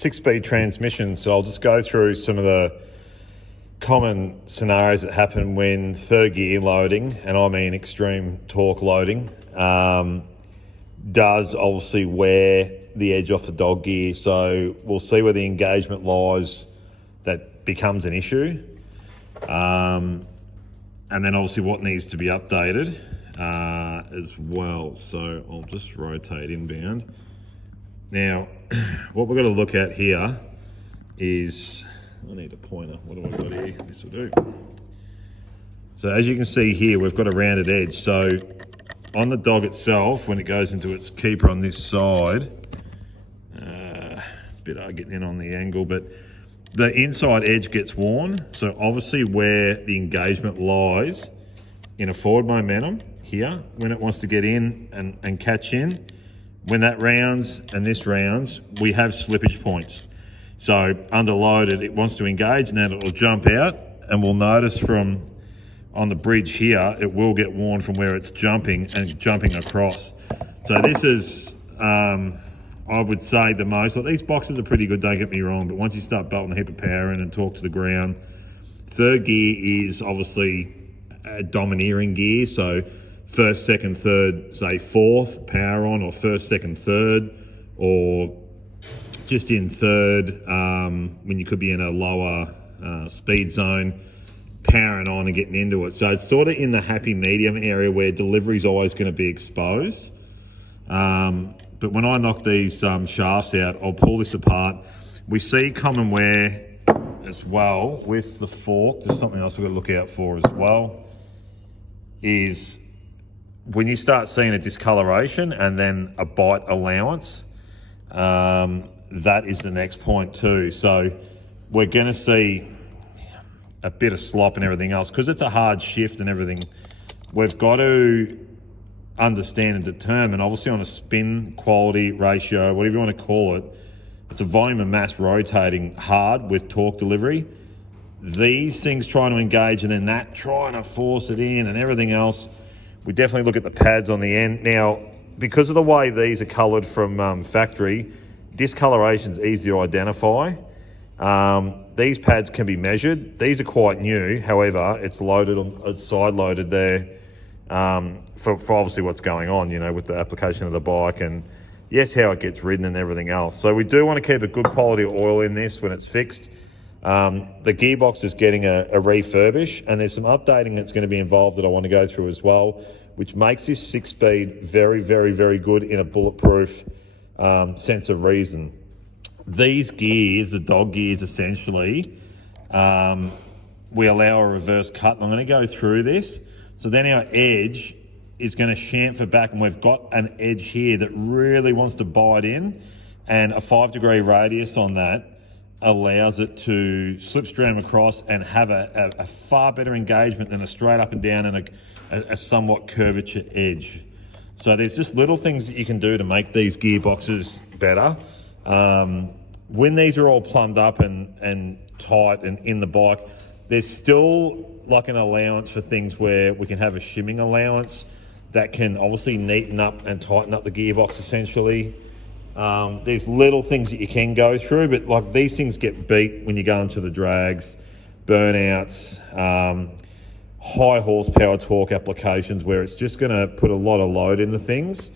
6-speed transmission, so I'll just go through some of the common scenarios that happen when third gear loading, and I mean extreme torque loading, does obviously wear the edge off the dog gear. So we'll see where the engagement lies that becomes an issue. And then obviously what needs to be updated as well. So I'll just rotate inbound. Now, what we're going to look at here is, I need a pointer. What do I got here? This will do. So as you can see here, we've got a rounded edge. So on the dog itself, when it goes into its keeper on this side, a bit hard getting in on the angle, but the inside edge gets worn. So obviously where the engagement lies in a forward momentum here, when it wants to get in and catch in, when that rounds and this rounds, we have slippage points. So under loaded, it wants to engage and then it'll jump out, and we'll notice from on the bridge here, it will get worn from where it's jumping and jumping across. So this is, I would say the most, well, these boxes are pretty good, don't get me wrong, but once you start belting a heap of power in and torque to the ground, third gear is obviously a domineering gear. So first, second, third, say fourth power on, or first, second, third, or just in third when you could be in a lower speed zone, powering on and getting into it. So it's sort of in the happy medium area where delivery is always going to be exposed. But when I knock these shafts out, I'll pull this apart. We see common wear as well with the fork. There's something else we've got to look out for as well, is when you start seeing a discoloration and then a bite allowance, that is the next point too. So we're going to see a bit of slop and everything else because it's a hard shift and everything. We've got to understand and determine, obviously on a spin quality ratio, whatever you want to call it, it's a volume and mass rotating hard with torque delivery. These things trying to engage and then that trying to force it in and everything else, we definitely look at the pads on the end. Now, because of the way these are coloured from factory, discoloration's easy to identify. These pads can be measured. These are quite new, however, it's loaded on, it's side loaded there for obviously what's going on, you know, with the application of the bike and yes, how it gets ridden and everything else. So we do want to keep a good quality oil in this when it's fixed. The gearbox is getting a refurbish, and there's some updating that's going to be involved that I want to go through as well, which makes this 6-speed very, very, very good in a bulletproof sense of reason. These gears, the dog gears essentially, we allow a reverse cut. I'm going to go through this. So then our edge is going to chamfer back, and we've got an edge here that really wants to bite in, and a 5-degree radius on that allows it to slipstream across and have a far better engagement than a straight up and down and a somewhat curvature edge. So there's just little things that you can do to make these gearboxes better. When these are all plumbed up and tight and in the bike, there's still like an allowance for things where we can have a shimming allowance that can obviously neaten up and tighten up the gearbox essentially. There's little things that you can go through, but like these things get beat when you go into the drags, burnouts, high horsepower torque applications where it's just going to put a lot of load into things,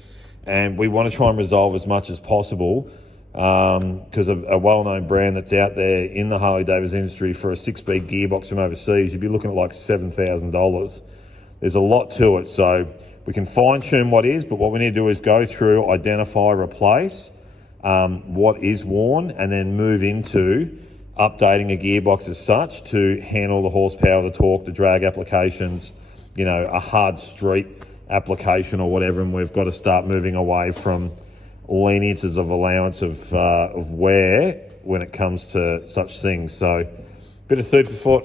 and we want to try and resolve as much as possible because a well-known brand that's out there in the Harley-Davidson industry for a 6-speed gearbox from overseas, you'd be looking at like $7,000. There's a lot to it, so we can fine-tune what is, but what we need to do is go through, identify, replace what is worn, and then move into updating a gearbox as such to handle the horsepower, the torque, the drag applications, you know, a hard street application or whatever, and we've got to start moving away from leniences of allowance of wear when it comes to such things. So, bit of food for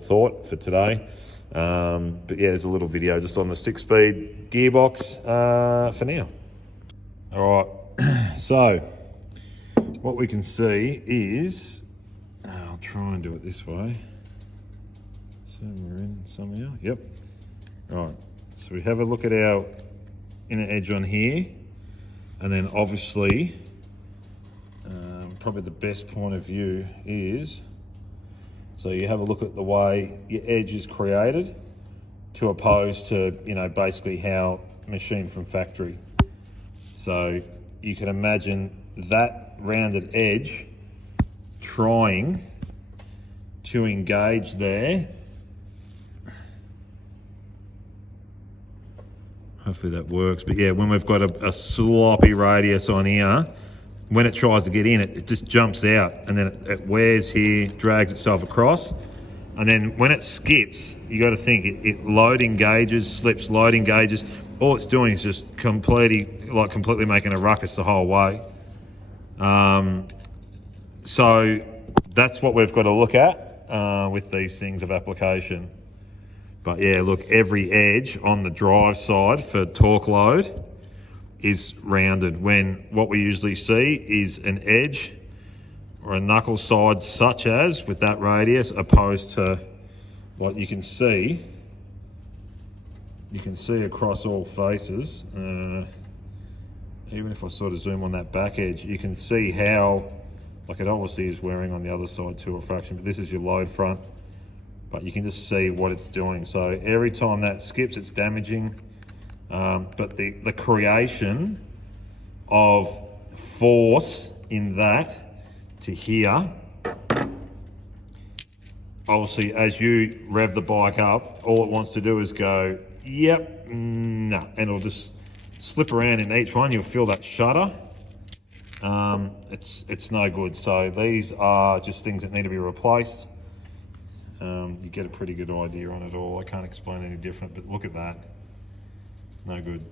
thought for today. But yeah, there's a little video just on the 6-speed gearbox for now. All right, so what we can see is, I'll try and do it this way. So we're in somehow, yep. All right, so we have a look at our inner edge on here, and then obviously probably the best point of view is, so you have a look at the way your edge is created to opposed to, you know, basically how machined from factory. So you can imagine that rounded edge trying to engage there. Hopefully that works. But yeah, when we've got a sloppy radius on here, when it tries to get in, it just jumps out and then it wears here, drags itself across. And then when it skips, you got to think it load engages, slips, load engages. All it's doing is just completely making a ruckus the whole way. So that's what we've got to look at with these things of application. But yeah, look, every edge on the drive side for torque load is rounded, when what we usually see is an edge or a knuckle side such as with that radius, opposed to what you can see. You can see across all faces, even if I sort of zoom on that back edge, you can see how, like it obviously is wearing on the other side too a fraction, but this is your load front. But you can just see what it's doing. So every time that skips, it's damaging. But the creation of force in that to here, obviously as you rev the bike up, all it wants to do is go, yep, no, and it'll just slip around in each one. You'll feel that shudder. It's no good. So these are just things that need to be replaced. You get a pretty good idea on it all. I can't explain any different, but look at that. No good.